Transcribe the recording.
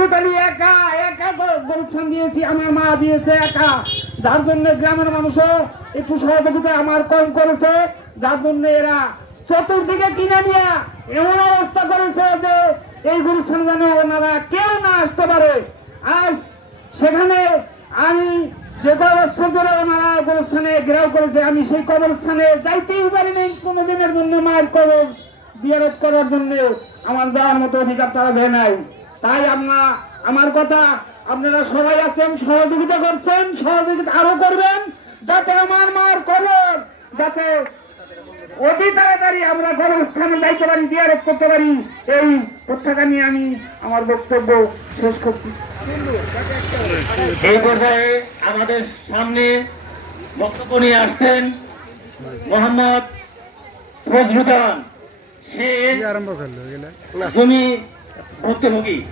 আলী একা একা গোলস্থান দিয়েছি, আমার মা দিয়েছে একা। যার জন্য গ্রামের মানুষও একটু সহযোগিতা আমার কম করেছে, যার জন্য এরা চতুর্দিকে কিনে নিয়ে এমন অবস্থা করেছে যে এই গুরুস্থান যেন ওনারা কেউ না আসতে পারে। আজ সেখানে আমি যে কবরস্থান ধরে ওনারা কবরস্থানে ঘেরাও করেছে, আমি সেই কবরস্থানে যাইতেই পারিনি কোনো দিনের জন্য মায়ের কবর জিয়ারত করার জন্য। আমার যাওয়ার মতো অধিকার তারা দেয় নাই। তাই আমরা আমার কথা আপনারা সবাই আছেন সহযোগিতা করছেন সহযোগিতা আরও করবেন যাতে আমার মার কবর যাতে অতি তাড়াতাড়ি আমরা গণস্থানে যাইতে পারি জিয়ারত করতে পারি এই প্রত্যাশা নিয়ে আমি আমার বক্তব্য শেষ করছি। এই পর্যায়ে আমাদের সামনে বক্তব্য নিয়ে আসছেন মোহাম্মদ ফজলুদ্দান সে আরম্ভ ਉੱਥੇ ਹੋ ਗਈ